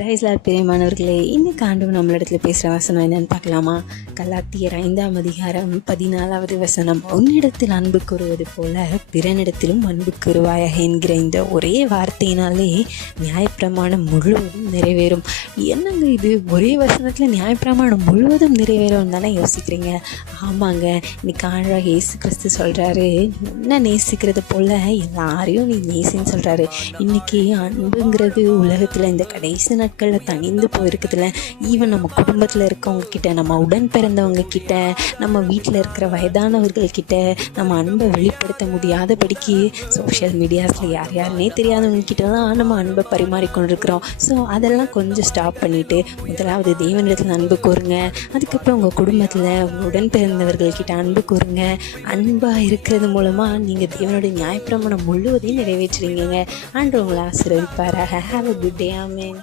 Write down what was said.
Price Lord பிரியமானவர்களே, இன்னைக்கு ஆண்டவர் நம்மளிடத்துல பேசுகிற வசனம் என்னன்னு பார்க்கலாமா? கலாத்தியர் 5:14 வசனம், உன்னிடத்தில் அன்பு கூறுவது போல பிறனிடத்திலும் அன்பு கூறுவாயாக என்கிற இந்த ஒரே வார்த்தையினாலே நியாயப்பிரமாணம் முழுவதும் நிறைவேறும். என்னங்க இது, ஒரே வசனத்தில் நியாயப்பிரமாணம் முழுவதும் நிறைவேறும் தானே யோசிக்கிறீங்க? ஆமாங்க, இன்னைக்கு ஆண்டவராகிய இயேசு கிறிஸ்து சொல்கிறாரு, என்ன நேசிக்கிறது போல எல்லாரையும் நீ நேசின்னு சொல்கிறாரு. இன்னைக்கு அன்புங்கிறது உலகத்தில் இந்த கடைசி நாட்களில் தனிந்து போயிருக்குதுல. ஈவன் நம்ம குடும்பத்தில் இருக்கவங்க கிட்ட, நம்ம உடன் பிறந்தவங்க கிட்ட, நம்ம வீட்டில் இருக்கிற வயதானவர்கள் கிட்ட நம்ம அன்பை வெளிப்படுத்த முடியாதபடிக்கு சோஷியல் மீடியாஸில் யாருன்னே தெரியாதவங்க கிட்டலாம் நம்ம அன்பை பரிமாறிக்கொண்டிருக்கிறோம். ஸோ அதெல்லாம் கொஞ்சம் ஸ்டாப் பண்ணிவிட்டு முதலாவது தேவனிடத்தில் அன்பு கூறுங்க. அதுக்கப்புறம் உங்கள் குடும்பத்தில் உங்கள் உடன் பிறந்தவர்கள்கிட்ட அன்பு கூறுங்க. அன்பாக இருக்கிறது மூலமாக நீங்கள் தேவனுடைய நியாயப்பிரமாணம் முழுவதையும் நிறைவேற்றுறீங்க. ஆண்டவர் உங்களை ஆசீர்வதிப்பாராக. Have a good day. Amen.